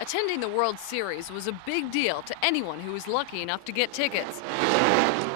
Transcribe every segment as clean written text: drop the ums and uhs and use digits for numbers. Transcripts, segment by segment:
Attending the World Series was a big deal to anyone who was lucky enough to get tickets.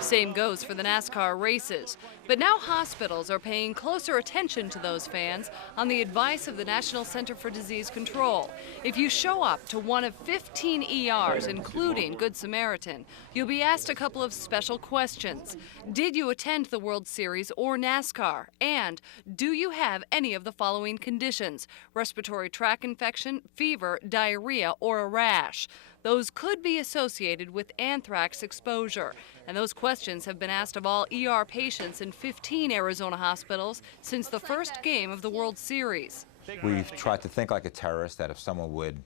Same goes for the NASCAR races. But now hospitals are paying closer attention to those fans on the advice of the National Center for Disease Control. If you show up to one of 15 ERs, including Good Samaritan, you'll be asked a couple of special questions. Did you attend the World Series or NASCAR? And do you have any of the following conditions: respiratory tract infection, fever, diarrhea, or a rash? Those could be associated with anthrax exposure. And those questions have been asked of all ER patients in 15 Arizona hospitals since the first game of the World Series. We've tried to think like a terrorist, that if someone would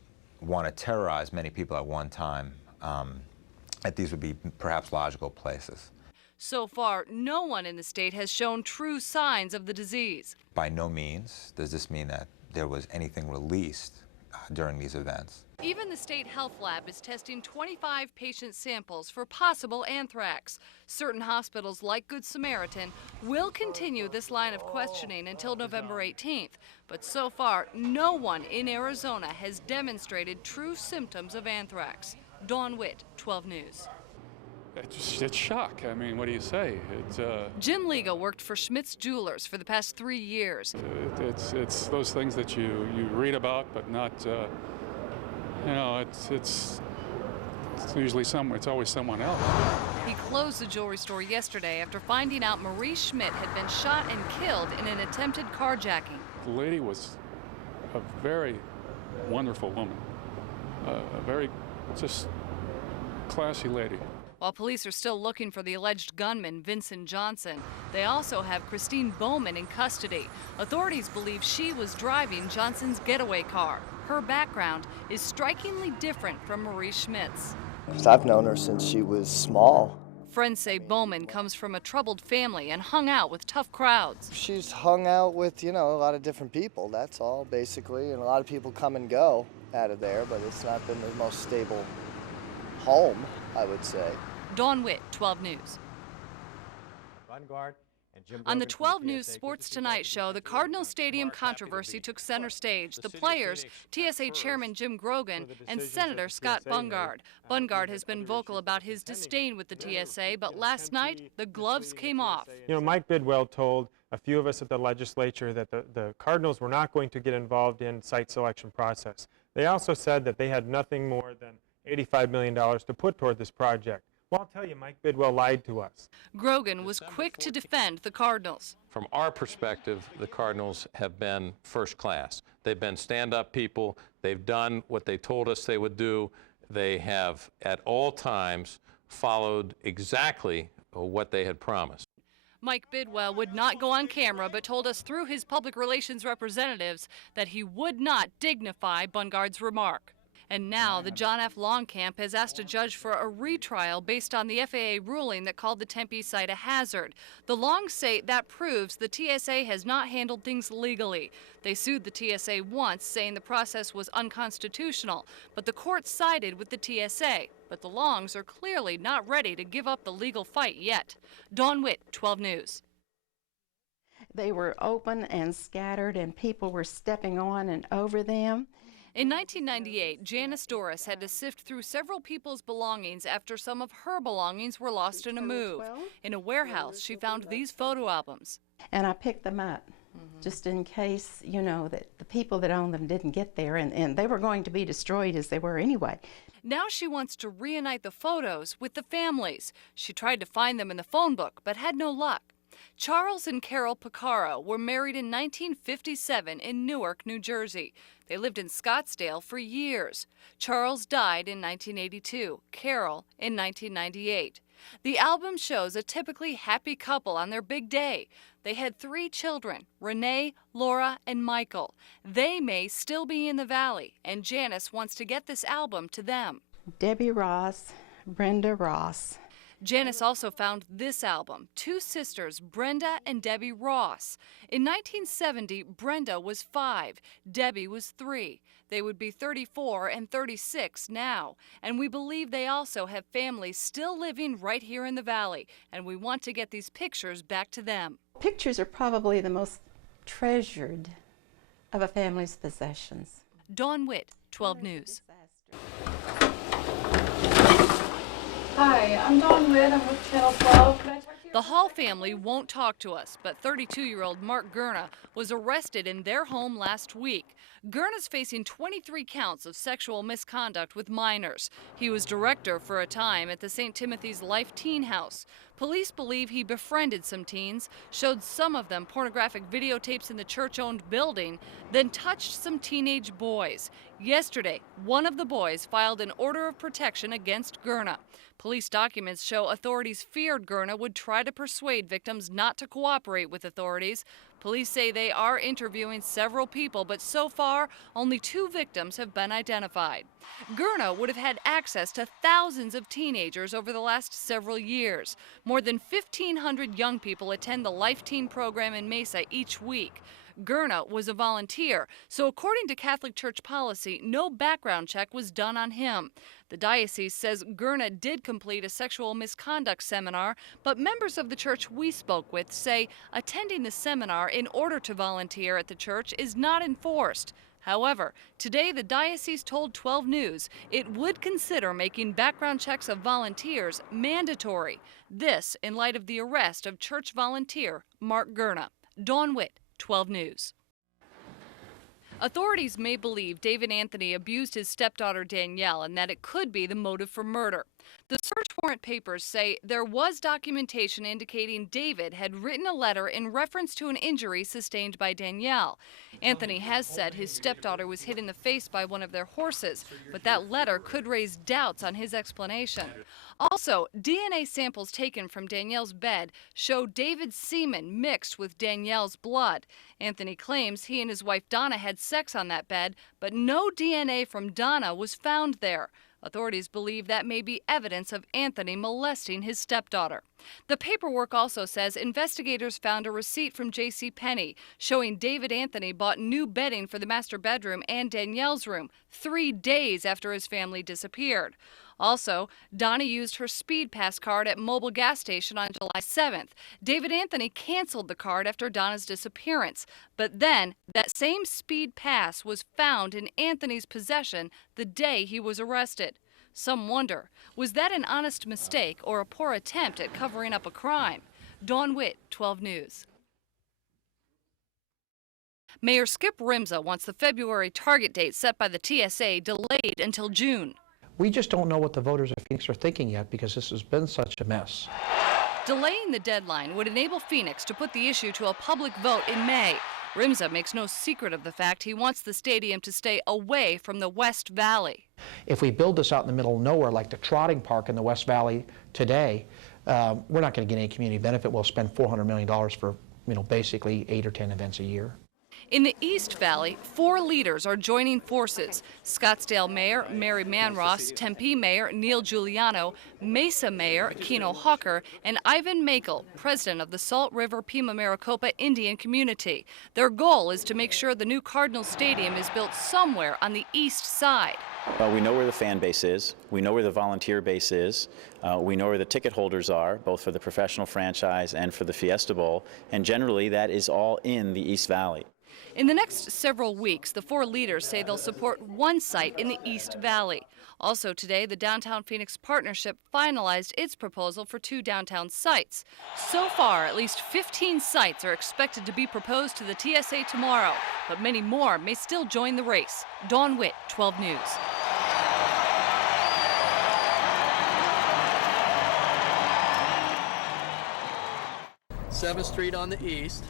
want to terrorize many people at one time, that these would be perhaps logical places. So far, no one in the state has shown true signs of the disease. By no means does this mean that there was anything released during these events. Even the state health lab is testing 25 patient samples for possible anthrax. Certain hospitals, like Good Samaritan, will continue this line of questioning until November 18th. But so far, no one in Arizona has demonstrated true symptoms of anthrax. Dawn Witt, 12 News. It's shock. I mean, what do you say? Jim Liga worked for Schmidt's Jewelers for the past 3 years. It's those things that you read about, but not. It's usually it's always someone else. He closed the jewelry store yesterday after finding out Marie Schmidt had been shot and killed in an attempted carjacking. The lady was a very wonderful woman, a very just classy lady. While police are still looking for the alleged gunman, Vincent Johnson, they also have Christine Bowman in custody. Authorities believe she was driving Johnson's getaway car. Her background is strikingly different from Marie Schmidt's. I've known her since she was small. Friends say Bowman comes from a troubled family and hung out with tough crowds. She's hung out with, a lot of different people, that's all, basically. And a lot of people come and go out of there, but it's not been the most stable home, I would say. Dawn Witt, 12 News. On the 12 News Sports Tonight show, the Cardinals Stadium controversy took center stage. The players, TSA Chairman Jim Grogan, and Senator Scott Bungard. Bungard has been vocal about his disdain with the TSA, but last night, the gloves came off. Mike Bidwell told a few of us at the legislature that the Cardinals were not going to get involved in site selection process. They also said that they had nothing more than $85 million to put toward this project. Well, I'll tell you, Mike Bidwell lied to us. Grogan was quick to defend the Cardinals. From our perspective, the Cardinals have been first class. They've been stand-up people. They've done what they told us they would do. They have, at all times, followed exactly what they had promised. Mike Bidwell would not go on camera, but told us through his public relations representatives that he would not dignify Bungard's remark. And now the John F. Longcamp has asked a judge for a retrial based on the FAA ruling that called the Tempe site a hazard. The Longs say that proves the TSA has not handled things legally. They sued the TSA once, saying the process was unconstitutional, but the court sided with the TSA. But the Longs are clearly not ready to give up the legal fight yet. Dawn Witt, 12 News. They were open and scattered, and people were stepping on and over them. In 1998, Janice Doris had to sift through several people's belongings after some of her belongings were lost in a move. In a warehouse, she found these photo albums. And I picked them up, just in case, that the people that owned them didn't get there, and they were going to be destroyed as they were anyway. Now she wants to reunite the photos with the families. She tried to find them in the phone book, but had no luck. Charles and Carol Picaro were married in 1957 in Newark, New Jersey. They lived in Scottsdale for years. Charles died in 1982, Carol in 1998. The album shows a typically happy couple on their big day. They had 3 children, Renee, Laura, and Michael. They may still be in the valley, and Janice wants to get this album to them. Debbie Ross, Brenda Ross. Janice also found this album, 2 sisters, Brenda and Debbie Ross. In 1970, Brenda was 5, Debbie was 3. They would be 34 and 36 now. And we believe they also have families still living right here in the valley, and we want to get these pictures back to them. Pictures are probably the most treasured of a family's possessions. Dawn Witt, 12 News. Hi, I'm Dawn Witt. I'm with Channel 12. Could I talk to you? The Hall family won't talk to us, but 32-year-old Mark Gerna was arrested in their home last week. Gerna's facing 23 counts of sexual misconduct with minors. He was director for a time at the St. Timothy's Life Teen House. Police believe he befriended some teens, showed some of them pornographic videotapes in the church-owned building, then touched some teenage boys. Yesterday, one of the boys filed an order of protection against Gerna. Police documents show authorities feared Gerna would try to persuade victims not to cooperate with authorities. Police say they are interviewing several people, but so far, only 2 victims have been identified. Gerna would have had access to thousands of teenagers over the last several years. More than 1,500 young people attend the Life Teen program in Mesa each week. Gerna was a volunteer, so according to Catholic Church policy, no background check was done on him. The diocese says Gerna did complete a sexual misconduct seminar, but members of the church we spoke with say attending the seminar in order to volunteer at the church is not enforced. However, today the diocese told 12 News it would consider making background checks of volunteers mandatory. This in light of the arrest of church volunteer Mark Gerna. Dawn Witt, 12 News. Authorities may believe David Anthony abused his stepdaughter Danielle and that it could be the motive for murder. The search warrant papers say there was documentation indicating David had written a letter in reference to an injury sustained by Danielle. Anthony has said his stepdaughter was hit in the face by one of their horses, but that letter could raise doubts on his explanation. Also, DNA samples taken from Danielle's bed show David's semen mixed with Danielle's blood. Anthony claims he and his wife Donna had sex on that bed, but no DNA from Donna was found there. Authorities believe that may be evidence of Anthony molesting his stepdaughter. The paperwork also says investigators found a receipt from JCPenney showing David Anthony bought new bedding for the master bedroom and Danielle's room 3 days after his family disappeared. Also, Donna used her Speed Pass card at Mobile gas station on July 7th. David Anthony canceled the card after Donna's disappearance. But then, that same Speed Pass was found in Anthony's possession the day he was arrested. Some wonder, was that an honest mistake or a poor attempt at covering up a crime? Dawn Witt, 12 News. Mayor Skip Rimza wants the February target date set by the TSA delayed until June. We just don't know what the voters of Phoenix are thinking yet because this has been such a mess. Delaying the deadline would enable Phoenix to put the issue to a public vote in May. Rimza makes no secret of the fact he wants the stadium to stay away from the West Valley. If we build this out in the middle of nowhere like the trotting park in the West Valley today, we're not going to get any community benefit. We'll spend $400 million for, basically 8 or 10 events a year. In the East Valley, 4 leaders are joining forces. Scottsdale Mayor Mary Manross, Tempe Mayor Neil Giuliano, Mesa Mayor Keno Hawker, and Ivan Makel, president of the Salt River Pima Maricopa Indian community. Their goal is to make sure the new Cardinals Stadium is built somewhere on the east side. We know where the fan base is. We know where the volunteer base is. We know where the ticket holders are, both for the professional franchise and for the Fiesta Bowl. And generally, that is all in the East Valley. In the next several weeks, the 4 leaders say they'll support one site in the East Valley. Also today, the Downtown Phoenix Partnership finalized its proposal for 2 downtown sites. So far, at least 15 sites are expected to be proposed to the TSA tomorrow, but many more may still join the race. Dawn Witt, 12 News. Seventh Street on the east.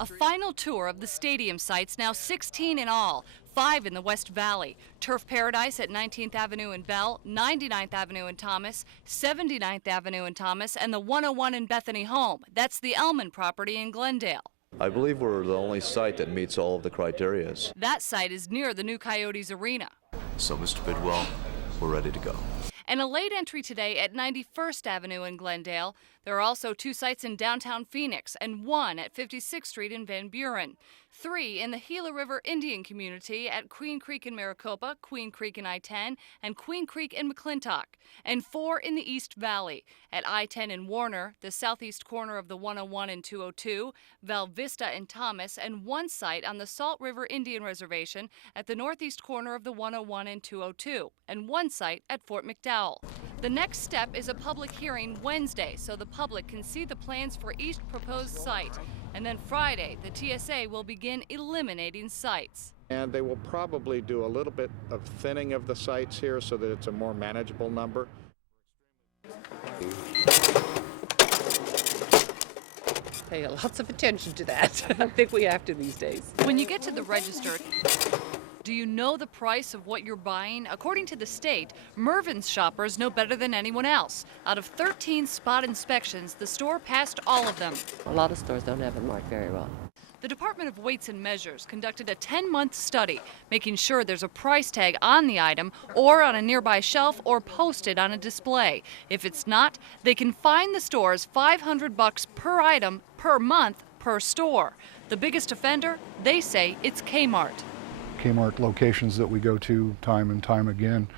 A final tour of the stadium sites, now 16 in all, 5 in the West Valley. Turf Paradise at 19th Avenue in Bell, 99th Avenue in Thomas, 79th Avenue in Thomas, and the 101 in Bethany Home. That's the Elman property in Glendale. I believe we're the only site that meets all of the criteria. That site is near the new Coyotes Arena. So, Mr. Bidwell, we're ready to go. And a late entry today at 91st Avenue in Glendale. There are also 2 sites in downtown Phoenix and 1 at 56th Street in Van Buren. 3 in the Gila River Indian community at Queen Creek in Maricopa, Queen Creek in I-10, and Queen Creek in McClintock, and 4 in the East Valley at I-10 in Warner, the southeast corner of the 101 and 202, Val Vista and Thomas, and 1 site on the Salt River Indian Reservation at the northeast corner of the 101 and 202, and 1 site at Fort McDowell. The next step is a public hearing Wednesday so the public can see the plans for each proposed site. And then Friday, the TSA will begin eliminating sites. And they will probably do a little bit of thinning of the sites here so that it's a more manageable number. Pay lots of attention to that. I think we have to these days. When you get to the register, do you know the price of what you're buying? According to the state, Mervyn's shoppers know better than anyone else. Out of 13 spot inspections, the store passed all of them. A lot of stores don't have it marked very well. The Department of Weights and Measures conducted a 10-month study, making sure there's a price tag on the item or on a nearby shelf or posted on a display. If it's not, they can fine the stores $500 per item per month per store. The biggest offender, they say it's Kmart. Kmart locations that we go to time and time again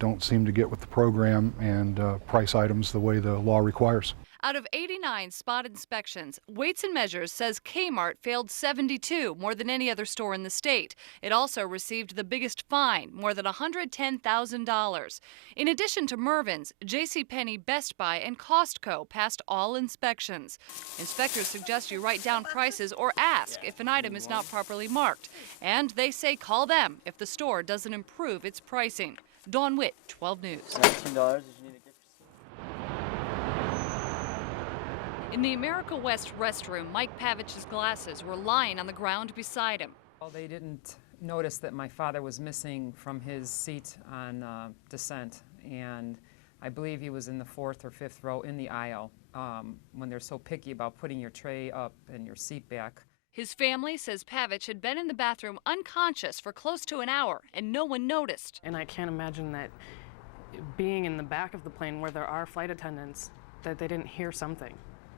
don't seem to get with the program and price items the way the law requires. Out of 89 spot inspections, Weights and Measures says Kmart failed 72, more than any other store in the state. It also received the biggest fine, more than $110,000. In addition to Mervyn's, JCPenney, Best Buy, and Costco passed all inspections. Inspectors suggest you write down prices or ask if an item is not properly marked. And they say call them if the store doesn't improve its pricing. Dawn Witt, 12 News. $19. In the America West restroom, Mike Pavich's glasses were lying on the ground beside him. Well, they didn't notice that my father was missing from his seat on descent, and I believe he was in the 4th or 5th row in the aisle when they're so picky about putting your tray up and your seat back. His family says Pavich had been in the bathroom unconscious for close to an hour, and no one noticed. And I can't imagine that being in the back of the plane where there are flight attendants, that they didn't hear something.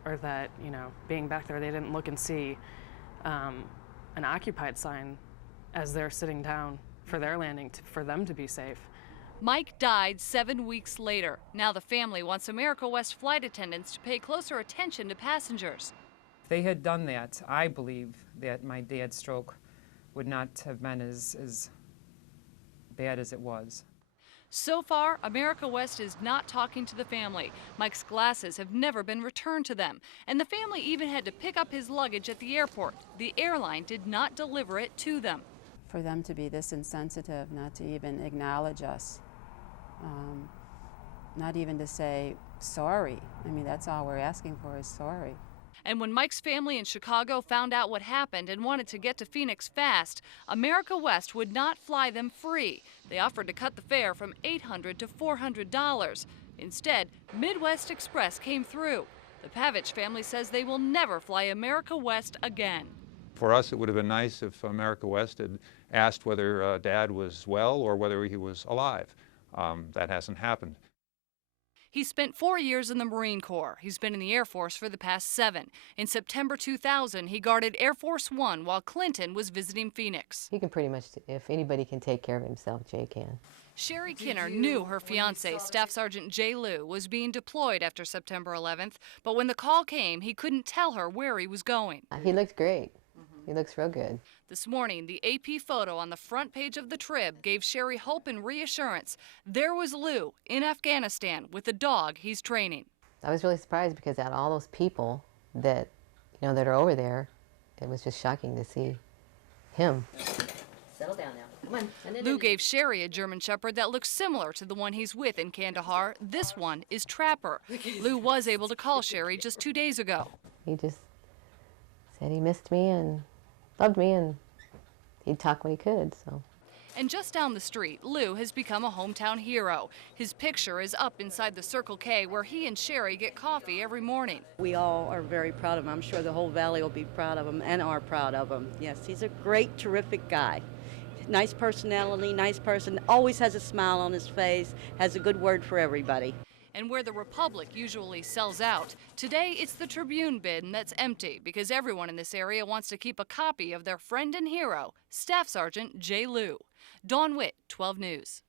Or that, you know, being back there, they didn't look and see an occupied sign as they're sitting down for their landing, for them to be safe. Mike died 7 weeks later. Now the family wants America West flight attendants to pay closer attention to passengers. If they had done that, I believe that my dad's stroke would not have been as bad as it was. So far, America West is not talking to the family. Mike's glasses have never been returned to them, and the family even had to pick up his luggage at the airport. The airline did not deliver it to them. For them to be this insensitive, not to even acknowledge us, not even to say sorry. I mean, that's all we're asking for is sorry. And when Mike's family in Chicago found out what happened and wanted to get to Phoenix fast, America West would not fly them free. They offered to cut the fare from $800 to $400. Instead, Midwest Express came through. The Pavich family says they will never fly America West again. For us, it would have been nice if America West had asked whether Dad was well or whether he was alive. That hasn't happened. He spent 4 years in the Marine Corps. He's been in the Air Force for the past 7. In September 2000, he guarded Air Force One while Clinton was visiting Phoenix. He can pretty much, if anybody can take care of himself, Jay can. Sherry Kinner knew her fiancé, Staff Sergeant Jay Lew, was being deployed after September 11th, but when the call came, he couldn't tell her where he was going. He looks great. He looks real good. This morning, the AP photo on the front page of the Trib gave Sherry hope and reassurance. There was Lew in Afghanistan with the dog he's training. I was really surprised because out of all those people that, you know, that are over there, it was just shocking to see him. Settle down now. Come on. Lew gave Sherry a German Shepherd that looks similar to the one he's with in Kandahar. This one is Trapper. Lew was able to call Sherry just 2 days ago. He just said he missed me and loved me, and he'd talk when he could, so. And just down the street, Lew has become a hometown hero. His picture is up inside the Circle K where he and Sherry get coffee every morning. We all are very proud of him. I'm sure the whole valley will be proud of him and are proud of him. Yes, he's a great, terrific guy. Nice personality, nice person, always has a smile on his face, has a good word for everybody. And where the Republic usually sells out, today it's the Tribune bin that's empty because everyone in this area wants to keep a copy of their friend and hero, Staff Sergeant J. Lew. Dawn Witt, 12 News.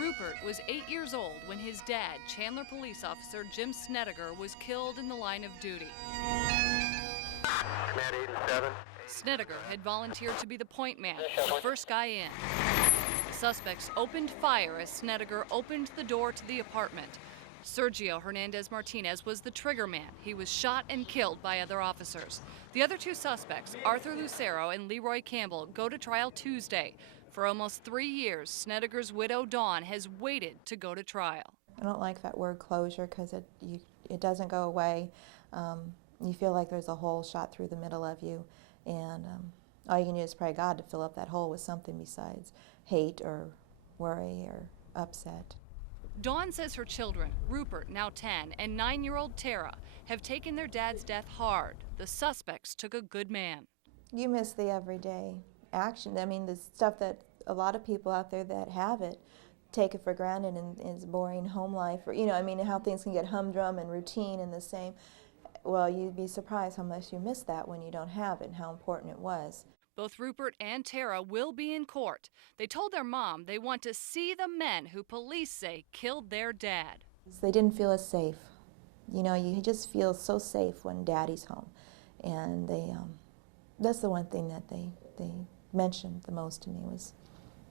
Rupert was 8 years old when his dad, Chandler police officer Jim Snediger, was killed in the line of duty. Command 87. Snediger had volunteered to be the point man, the first guy in. The suspects opened fire as Snediger opened the door to the apartment. Sergio Hernandez Martinez was the trigger man. He was shot and killed by other officers. The other two suspects, Arthur Lucero and Leroy Campbell, go to trial Tuesday. For almost 3 years, Snediger's widow, Dawn, has waited to go to trial. I don't like that word closure because it doesn't go away. You feel like there's a hole shot through the middle of you, and all you can do is pray God to fill up that hole with something besides hate or worry or upset. Dawn says her children, Rupert, now 10, and 9-year-old Tara, have taken their dad's death hard. The suspects took a good man. You miss the everyday action. I mean, the stuff that a lot of people out there that have it take it for granted and is boring home life, or, you know, I mean, how things can get humdrum and routine and the same. Well, you'd be surprised how much you miss that when you don't have it and how important it was. Both Rupert and Tara will be in court. They told their mom they want to see the men who police say killed their dad. They didn't feel as safe. You know, you just feel so safe when Daddy's home. And that's the one thing that they mentioned the most to me was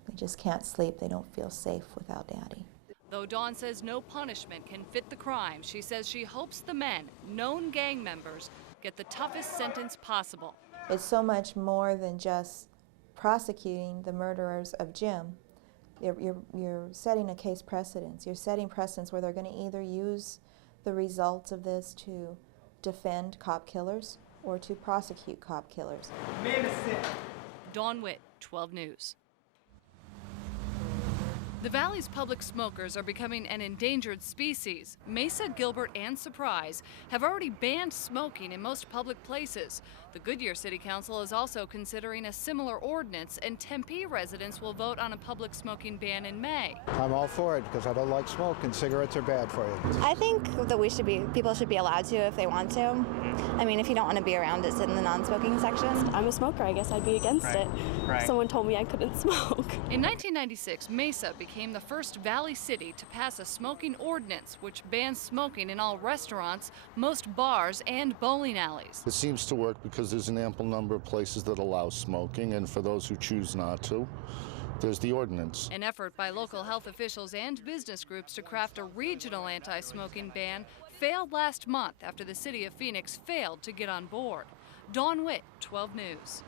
they just can't sleep. They don't feel safe without Daddy. Though Dawn says no punishment can fit the crime, she says she hopes the men, known gang members, get the toughest sentence possible. It's so much more than just prosecuting the murderers of Jim. You're setting a case precedence. You're setting precedents where they're going to either use the results of this to defend cop killers or to prosecute cop killers. Dawn Witt, 12 News. The Valley's public smokers are becoming an endangered species. Mesa, Gilbert, and Surprise have already banned smoking in most public places. The Goodyear City Council is also considering a similar ordinance, and Tempe residents will vote on a public smoking ban in May. I'm all for it because I don't like smoke and cigarettes are bad for you. I think that people should be allowed to if they want to. I mean, if you don't want to be around it, sit in the non-smoking section. I'm a smoker, I guess I'd be against it. Right. Someone told me I couldn't smoke. In 1996, Mesa became the first Valley city to pass a smoking ordinance which bans smoking in all restaurants, most bars, and bowling alleys. It seems to work because there's an ample number of places that allow smoking, and for those who choose not to, there's the ordinance. An effort by local health officials and business groups to craft a regional anti-smoking ban failed last month after the city of Phoenix failed to get on board. Dawn Witt, 12 News.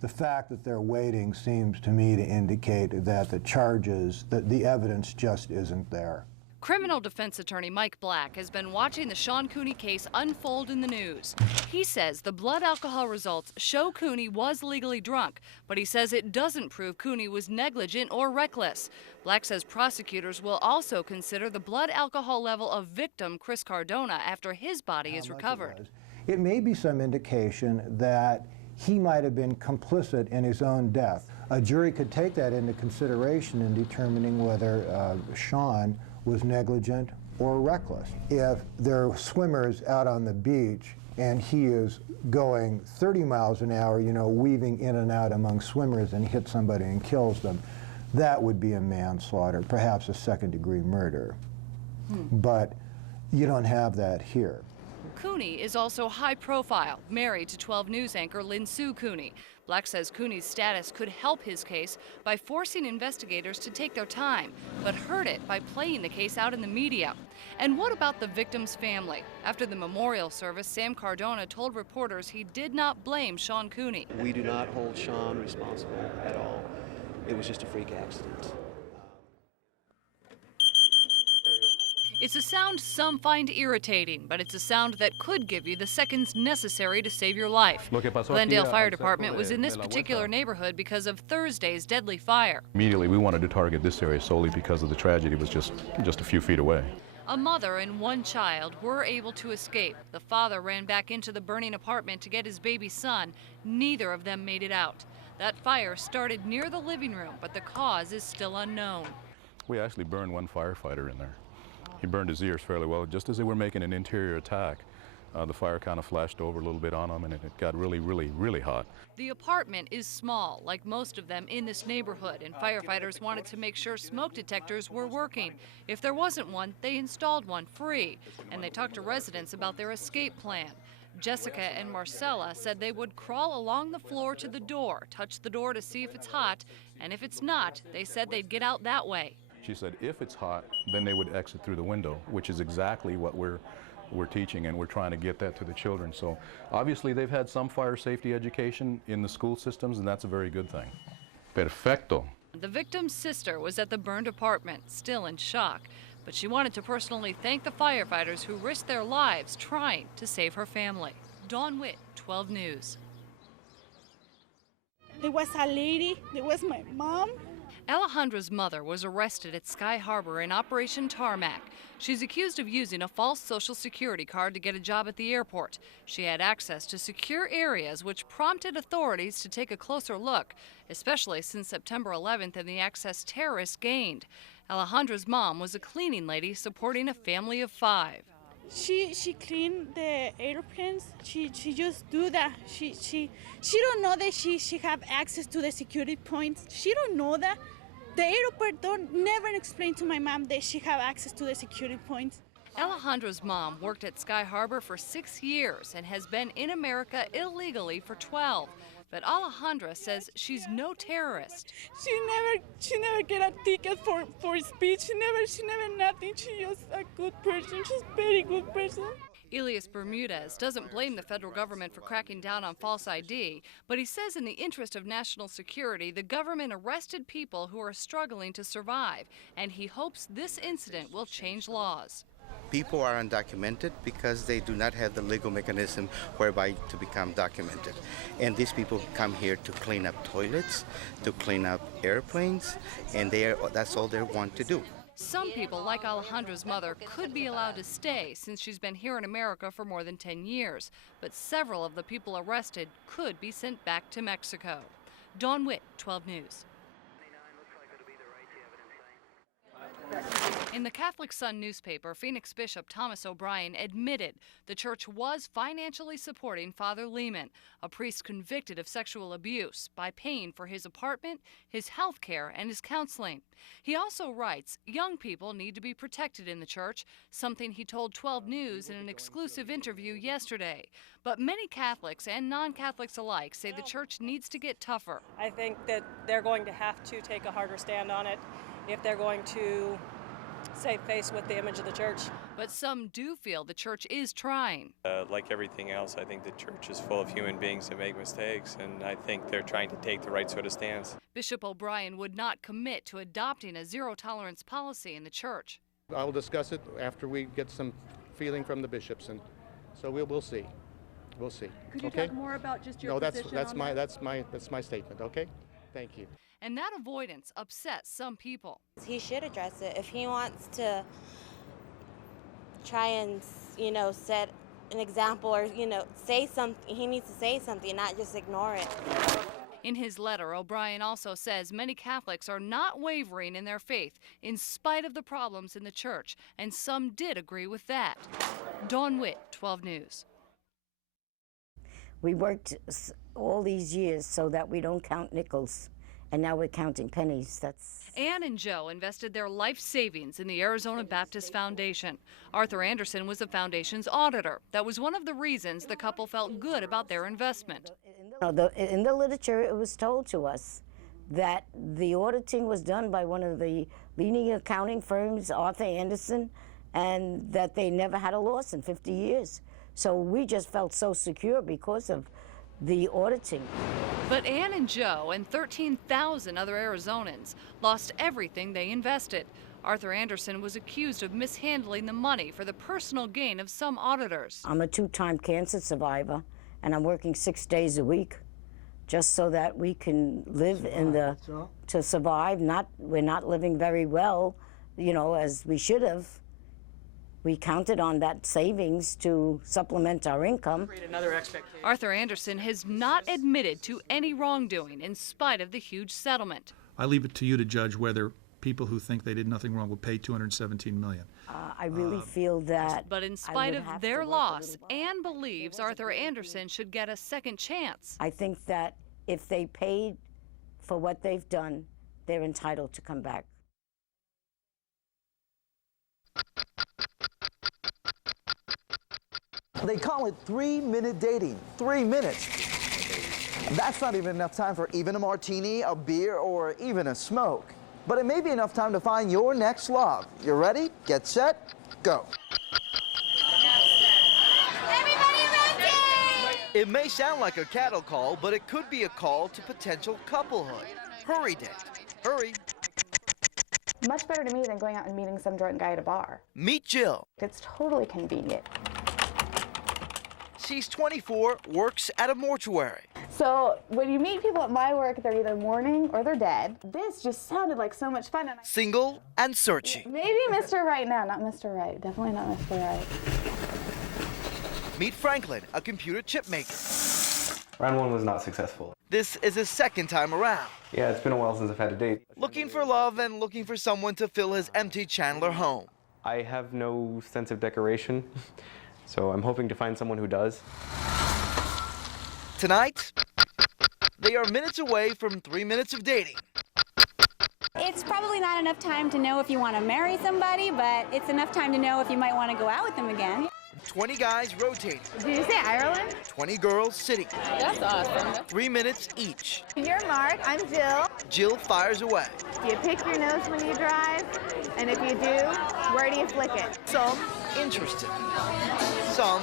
The fact that they're waiting seems to me to indicate that the charges, that the evidence just isn't there. Criminal defense attorney Mike Black has been watching the Shaun Cooney case unfold in the news. He says the blood alcohol results show Cooney was legally drunk, but he says it doesn't prove Cooney was negligent or reckless. Black says prosecutors will also consider the blood alcohol level of victim Chris Cardona after his body is recovered. It may be some indication that he might have been complicit in his own death. A jury could take that into consideration in determining whether Shaun was negligent or reckless. If there are swimmers out on the beach and he is going 30 miles an hour, you know, weaving in and out among swimmers and hits somebody and kills them, that would be a manslaughter, perhaps a second-degree murder. But you don't have that here. Cooney is also high profile, married to 12 News anchor Lynn Sue Cooney. Black says Cooney's status could help his case by forcing investigators to take their time, but hurt it by playing the case out in the media. And what about the victim's family? After the memorial service, Sam Cardona told reporters he did not blame Shaun Cooney. We do not hold Shaun responsible at all. It was just a freak accident. It's a sound some find irritating, but it's a sound that could give you the seconds necessary to save your life. Glendale Fire Department was in this particular neighborhood because of Thursday's deadly fire. Immediately, we wanted to target this area solely because of the tragedy was just a few feet away. A mother and one child were able to escape. The father ran back into the burning apartment to get his baby son. Neither of them made it out. That fire started near the living room, but the cause is still unknown. We actually burned one firefighter in there. He burned his ears fairly well. Just as they were making an interior attack, the fire kind of flashed over a little bit on them, and it got really, really, really hot. The apartment is small, like most of them in this neighborhood, and firefighters wanted to make sure smoke detectors were working. If there wasn't one, they installed one free, and they talked to residents about their escape plan. Jessica and Marcella said they would crawl along the floor to the door, touch the door to see if it's hot, and if it's not, they said they'd get out that way. She said if it's hot, then they would exit through the window, which is exactly what we're teaching, and we're trying to get that to the children. So obviously they've had some fire safety education in the school systems, and that's a very good thing. Perfecto. The victim's sister was at the burned apartment, still in shock, but she wanted to personally thank the firefighters who risked their lives trying to save her family. Dawn Witt, 12 News. There was a lady, there was my mom. Alejandra's mother was arrested at Sky Harbor in Operation Tarmac. She's accused of using a false Social Security card to get a job at the airport. She had access to secure areas, which prompted authorities to take a closer look, especially since September 11th and the access terrorists gained. Alejandra's mom was a cleaning lady supporting a family of 5. She cleaned the airplanes. She just do that. She don't know that she have access to the security points. She don't know that. The airport don't never explain to my mom that she have access to the security points. Alejandra's mom worked at Sky Harbor for 6 years and has been in America illegally for 12. But Alejandra says she's no terrorist. She never get a ticket for speech. She never nothing. She just a good person. She's a very good person. Elias Bermudez doesn't blame the federal government for cracking down on false ID, but he says in the interest of national security, the government arrested people who are struggling to survive, and he hopes this incident will change laws. People are undocumented because they do not have the legal mechanism whereby to become documented. And these people come here to clean up toilets, to clean up airplanes, and that's all they want to do. Some people, like Alejandra's mother, could be allowed to stay since she's been here in America for more than 10 years. But several of the people arrested could be sent back to Mexico. Dawn Witt, 12 News. In the Catholic Sun newspaper, Phoenix Bishop Thomas OBrien admitted the church was financially supporting Father Lehman, a priest convicted of sexual abuse, by paying for his apartment, his health care, and his counseling. He also writes young people need to be protected in the church, something he told 12 News in an exclusive interview yesterday. But many Catholics and non-Catholics alike say the church needs to get tougher. I think that they're going to have to take a harder stand on it if they're going to save face with the image of the church. But some do feel the church is trying. Like everything else, I think the church is full of human beings that make mistakes, and I think they're trying to take the right sort of stance. Bishop OBrien would not commit to adopting a zero-tolerance policy in the church. I will discuss it after we get some feeling from the bishops, and so we'll see. We'll see. Could you talk more about just your position that's my statement. Okay, thank you. And that avoidance upsets some people. He should address it. If he wants to try and, set an example or, say something, he needs to say something, not just ignore it. In his letter, OBrien also says many Catholics are not wavering in their faith in spite of the problems in the church, and some did agree with that. Dawn Witt, 12 News. We worked all these years so that we don't count nickels. And now we're counting pennies. Ann and Joe invested their life savings in the Arizona Baptist Foundation. Arthur Anderson was the foundation's auditor. That was one of the reasons the couple felt good about their investment. In the literature, it was told to us that the auditing was done by one of the leading accounting firms, Arthur Anderson, and that they never had a loss in 50 years. So we just felt so secure because of the auditing. But Ann and Joe and 13,000 other Arizonans lost everything they invested. Arthur Anderson was accused of mishandling the money for the personal gain of some auditors. I'm a 2-time cancer survivor, and I'm working 6 days a week just so that we can live to survive. We're not living very well, as we should have. We counted on that savings to supplement our income. Arthur Anderson has not admitted to any wrongdoing in spite of the huge settlement. I leave it to you to judge whether people who think they did nothing wrong will pay $217 million. I really feel that. But in spite of their loss, Ann believes Arthur Anderson should get a second chance. I think that if they paid for what they've done, they're entitled to come back. They call it 3-minute dating. 3 minutes. That's not even enough time for even a martini, a beer, or even a smoke. But it may be enough time to find your next love. You ready? Get set, go. Everybody rotate! It may sound like a cattle call, but it could be a call to potential couplehood. Hurry date. Hurry. Much better to me than going out and meeting some drunk guy at a bar. Meet Jill. It's totally convenient. She's 24, works at a mortuary. So when you meet people at my work, they're either mourning or they're dead. This just sounded like so much fun. Single and searching. Maybe Mr. Right now, not Mr. Right. Definitely not Mr. Right. Meet Franklin, a computer chip maker. Round one was not successful. This is his second time around. Yeah, it's been a while since I've had a date. Looking for love and looking for someone to fill his empty Chandler home. I have no sense of decoration, so I'm hoping to find someone who does. Tonight, they are minutes away from 3 minutes of dating. It's probably not enough time to know if you want to marry somebody, but it's enough time to know if you might want to go out with them again. 20 guys rotating. Did you say Ireland? 20 girls sitting. That's awesome. 3 minutes each. You're Mark, I'm Jill. Jill fires away. Do you pick your nose when you drive? And if you do, where do you flick it? Some interested. Some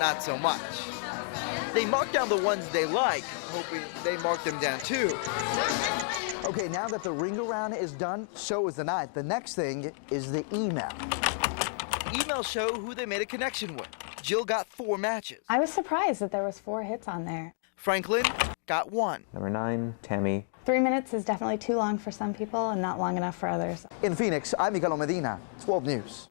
not so much. They mark down the ones they like, hoping they mark them down too. Okay, now that the ring around is done, so is the night. The next thing is the email. Emails show who they made a connection with. Jill got 4 matches. I was surprised that there was 4 hits on there. Franklin got 1. Number 9, Tammy. 3 minutes is definitely too long for some people and not long enough for others. In Phoenix, I'm Miguel Medina, 12 News.